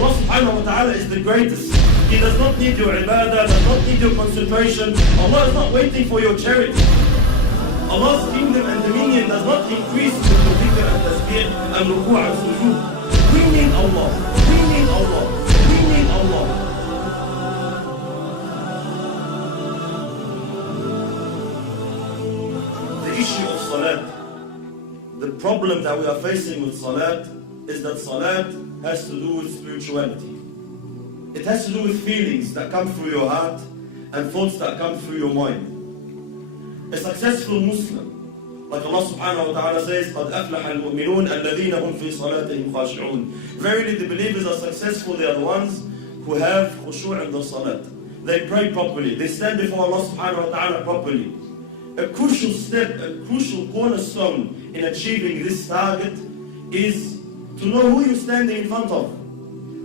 Allah subhanahu wa ta'ala is the greatest. He does not need your ibadah, does not need your concentration. Allah is not waiting for your charity. Allah's kingdom and dominion does not increase with your dhikr and tasbih and ruku' and sujood. We need Allah. We need Allah. We need Allah. The issue of salat, the problem that we are facing with salat is that salat has to do with spirituality. It has to do with feelings that come through your heart and thoughts that come through your mind. A successful Muslim, like Allah subhanahu wa ta'ala says, قَدْ أَفْلَحَ الْمُؤْمِنُونَ الَّذِينَ هُمْ فِي صَلَاتِهِمْ خَاشِعُونَ. Verily the believers are successful, they are the ones who have khushu' in the salat. They pray properly, they stand before Allah subhanahu wa ta'ala properly. A crucial step, a crucial cornerstone in achieving this target is to know who you're standing in front of.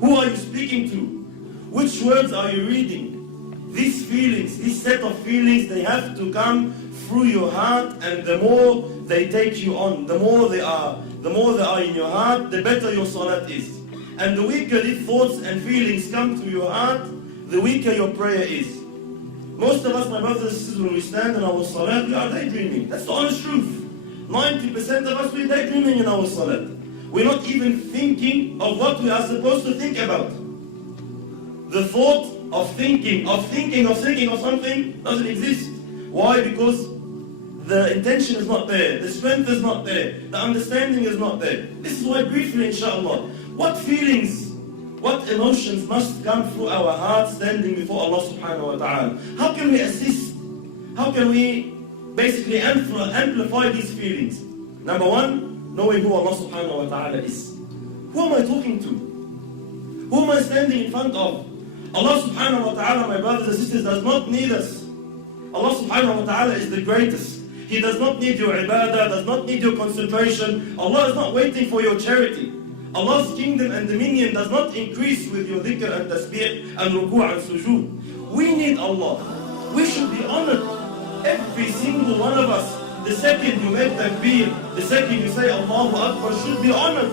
Who are you speaking to? Which words are you reading? These feelings, this set of feelings, they have to come through your heart, and the more they take you on, the more they are in your heart, the better your salat is. And the weaker these thoughts and feelings come through your heart, the weaker your prayer is. Most of us, my brothers and sisters, when we stand in our salat, we are daydreaming. That's the honest truth. 90% of us, we're daydreaming in our salat. We're not even thinking of what we are supposed to think about. The thought of thinking of something doesn't exist. Why? Because the intention is not there, the strength is not there, the understanding is not there. This is why briefly, inshallah, what feelings, what emotions must come through our hearts standing before Allah subhanahu wa ta'ala? How can we assist? How can we basically amplify these feelings? Number one, knowing who Allah subhanahu wa ta'ala is. Who am I talking to? Who am I standing in front of? Allah subhanahu wa ta'ala, my brothers and sisters, does not need us. Allah subhanahu wa ta'ala is the greatest. He does not need your ibadah, does not need your concentration. Allah is not waiting for your charity. Allah's kingdom and dominion does not increase with your dhikr and tasbih and ruku' and sujood. We need Allah. We should be honored. Every single one of us, the second you make takbir, the second you say Allahu Akbar, should be honored.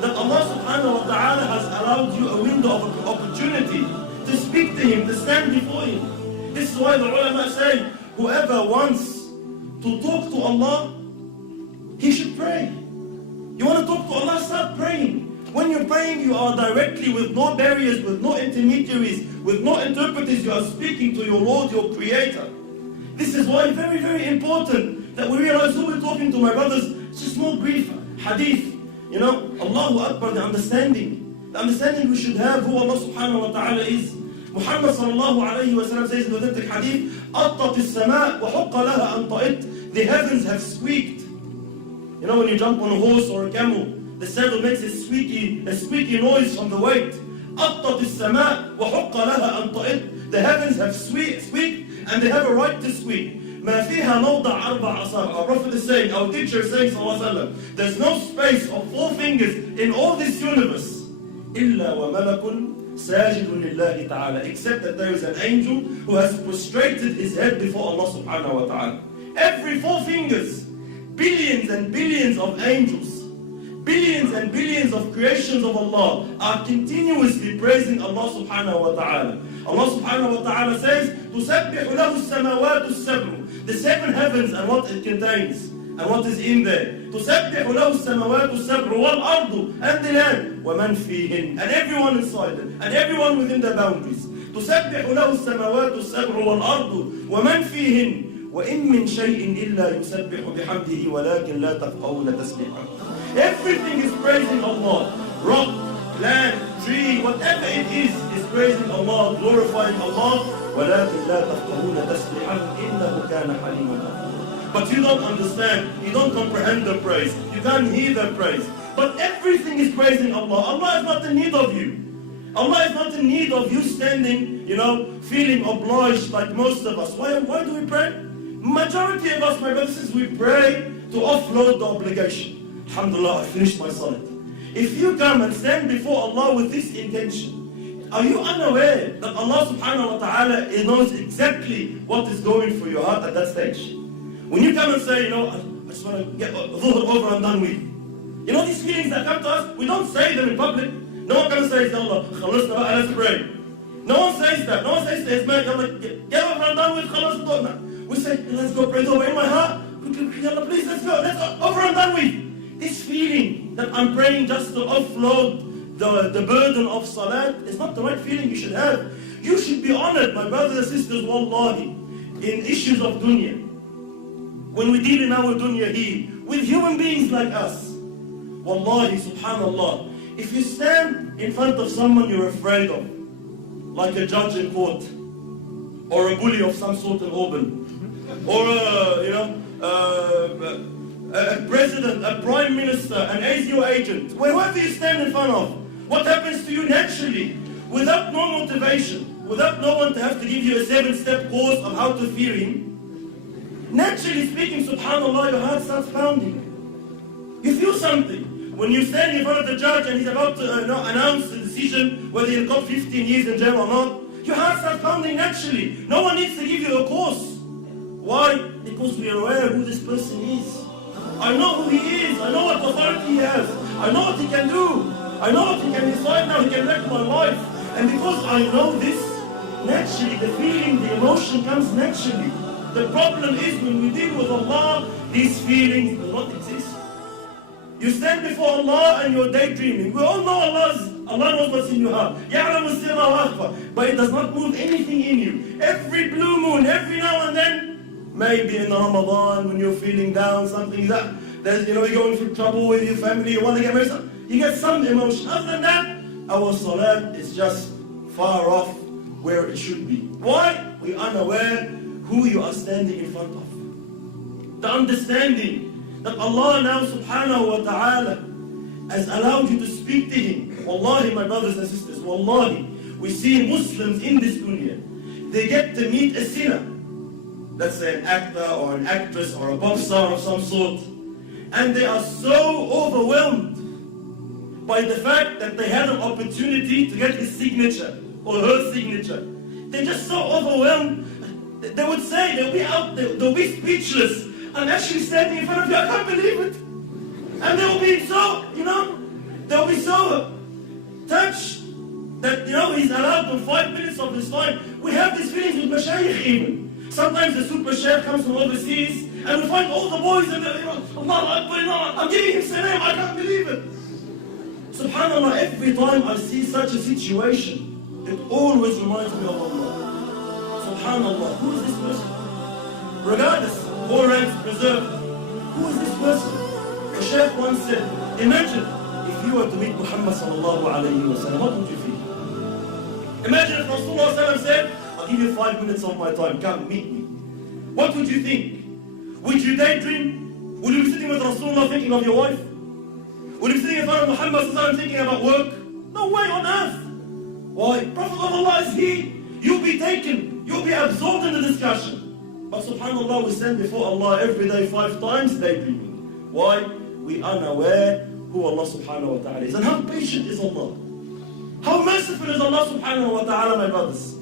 That Allah subhanahu wa ta'ala has allowed you a window of opportunity to speak to Him, to stand before Him. This is why the ulama say, whoever wants to talk to Allah, he should pray. You want to talk to Allah, start praying. When you're praying, you are directly, with no barriers, with no intermediaries, with no interpreters, you are speaking to your Lord, your Creator. This is why very, very important that we realize who we're talking to, my brothers. It's a small brief hadith. You know, Allahu Akbar, the understanding we should have who Allah subhanahu wa ta'ala is. Muhammad sallallahu alayhi wa sallam says in the authentic hadith, أَطَّتِ السَّمَاء وَحُقَّ لَهَا أَنْ طَئِتْ. The heavens have squeaked. You know, when you jump on a horse or a camel, the saddle makes a squeaky noise from the weight. أَطَّتِ السَّمَاء وَحُقَّ لَهَا أَنْ طَئِتْ. The heavens have squeaked, and they have a right to squeak. مَا فِيهَا مَوْضَعَ أَرْبَعَ أَصَابِعَ. Our Prophet is saying, our teacher is saying, sallallahu alayhi wa sallam, there's no space of 4 fingers in all this universe, إِلَّا وَمَلَكٌ سَاجِدٌ لِلَّهِ تَعَالَى, except that there is an angel who has prostrated his head before Allah subhanahu wa ta'ala. Every 4 fingers, billions and billions of angels, billions and billions of creations of Allah are continuously praising Allah subhanahu wa ta'ala. Allah subhanahu wa ta'ala says, تُسَبِّحُ لَهُ السَّمَوَاتُ السَّبْعُ. The 7 heavens and what it contains and what is in there. تُسَبِّحُ لَهُ السَّمَوَاتُ السَّبْعُ وَالْأَرْضُ, and the land, وَمَنْ فِيهِنْ, and everyone inside it, and everyone within the boundaries. تُسَبِّحُ لَهُ السَّمَوَاتُ السَّبْعُ وَالْأَرْضُ وَمَنْ فِيهِنْ وَإِن مِّن شَيْءٍ إِلَّا يُسَبِّحُ بِحَمْدِهِ وَلَكِنْ لَا تَفْقَهُونَ تَسْبِيحَهُ. Everything is praising Allah. Rock, land, tree, whatever it is praising Allah, glorifying Allah. وَلَكِنْ لَا تَفْقَهُونَ تَسْبِيحَهُ إِنَّهُ كَانَ حَلِيمًا غَفُورًا. But you don't understand, you don't comprehend the praise, you can't hear the praise. But everything is praising Allah. Allah is not in need of you. Allah is not in need of you standing, feeling obliged like most of us. Why do we pray? Majority of us, my brothers, we pray to offload the obligation. Alhamdulillah, I finished my salat. If you come and stand before Allah with this intention, are you unaware that Allah subhanahu wa ta'ala knows exactly what is going through your heart at that stage? When you come and say, I just want to get dhuhr over and done with. These feelings that come to us, we don't say them in public. No one can say, Allah, khalasna ba'a, let's pray. No one says that. No one says to his mate, Allah, get over and done with, khalas, don't. We say, let's go pray over in my heart. Allah, please, let's go over and done with. This feeling that I'm praying just to offload the burden of salat is not the right feeling you should have. You should be honored, my brothers and sisters, wallahi, in issues of dunya. When we deal in our dunya here, with human beings like us, wallahi, subhanallah, if you stand in front of someone you're afraid of, like a judge in court, or a bully of some sort in Auburn, or a president, a prime minister, an ASIO agent, wherever you stand in front of, what happens to you naturally, without no motivation, without no one to have to give you a 7-step course of how to fear him? Naturally speaking, subhanallah, your heart starts pounding. You feel something. When you stand in front of the judge and he's about to announce the decision whether you'll got 15 years in jail or not, your heart starts pounding naturally. No one needs to give you a course. Why? Because we are aware who this person is. I know who he is. I know what authority he has. I know what he can do. I know what he can decide now. He can wreck my life. And because I know this, naturally the feeling, the emotion comes naturally. The problem is when we deal with Allah, these feelings do not exist. You stand before Allah and you're daydreaming. We all know Allah knows what's in your heart. But it does not move anything in you. Every blue moon, every now and then, maybe in Ramadan when you're feeling down, something that you're going through trouble with your family, you want to get married, you get some emotion. Other than that, our salat is just far off where it should be. Why? We are unaware who you are standing in front of. The understanding that Allah now subhanahu wa ta'ala has allowed you to speak to Him. Wallahi, my brothers and sisters, wallahi, we see Muslims in this dunya, they get to meet a sinner, let's say an actor or an actress or a pop star of some sort, and they are so overwhelmed by the fact that they had an opportunity to get his signature or her signature. They're just so overwhelmed. They would say, they'll be speechless. I'm actually standing in front of you, I can't believe it. And they'll be so, they'll be so touched that, he's allowed them 5 minutes of his time. We have these feelings with mashayikh even. Sometimes the super sheikh comes from overseas, and we find all the boys and they're, Allah Akbar, I'm giving him salam, I can't believe it. Subhanallah, every time I see such a situation, it always reminds me of Allah. Subhanallah, who is this person? Regardless, all ranks preserved. Who is this person? The Shaykh once said, imagine if you were to meet Muhammad sallallahu alayhi wa sallam, what would you feel? Imagine if Rasulullah said, I'll give you 5 minutes of my time, come meet me. What would you think? Would you daydream? Would you be sitting with Rasulullah thinking of your wife? Would you be sitting in front of Muhammad sallallahu alayhi wa sallam thinking about work? No way on earth. Why? Prophet of Allah is here. You'll be taken. You'll be absorbed in the discussion. But subhanallah, we stand before Allah every day 5 times daydreaming. Why? We are unaware who Allah subhanahu wa ta'ala is. And how patient is Allah? How merciful is Allah subhanahu wa ta'ala, my brothers?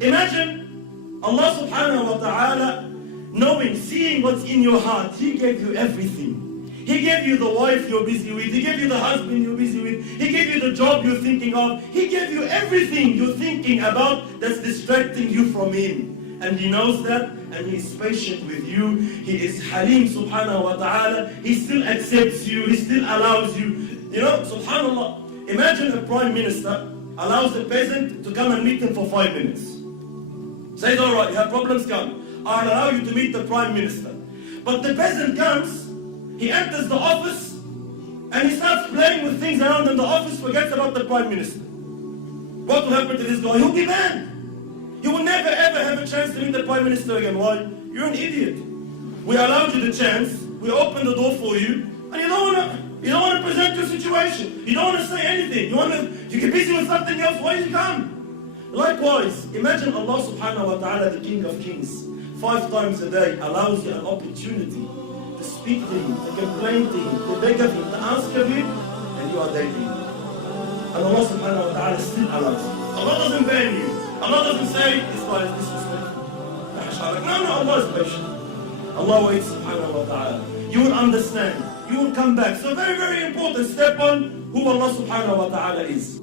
Imagine Allah subhanahu wa ta'ala knowing, seeing what's in your heart. He gave you everything. He gave you the wife you're busy with. He gave you the husband you're busy with. He gave you the job you're thinking of. He gave you everything you're thinking about that's distracting you from Him. And He knows that, and He is patient with you. He is Halim subhanahu wa ta'ala. He still accepts you. He still allows you. Subhanallah, imagine a prime minister allows a peasant to come and meet him for 5 minutes. Says, all right, you have problems, come. I'll allow you to meet the prime minister. But the peasant comes, he enters the office, and he starts playing with things around in the office, forgets about the prime minister. What will happen to this guy? He'll be banned. You will never ever have a chance to meet the Prime Minister again. Why? You're an idiot. We allowed you the chance, we opened the door for you, and you don't want to present your situation. You don't want to say anything. You get busy with something else. Why did you come? Likewise, imagine Allah subhanahu wa ta'ala, the King of Kings, 5 times a day allows you an opportunity to speak to Him, to complain to Him, to beg of Him, to ask of Him, and you are daydreaming. And Allah subhanahu wa ta'ala still allows you. Allah doesn't ban you. Allah doesn't say, this guy is disrespectful. No, Allah is patient. Allah waits subhanahu wa ta'ala. You will understand. You will come back. So very, very important. Step on who Allah subhanahu wa ta'ala is.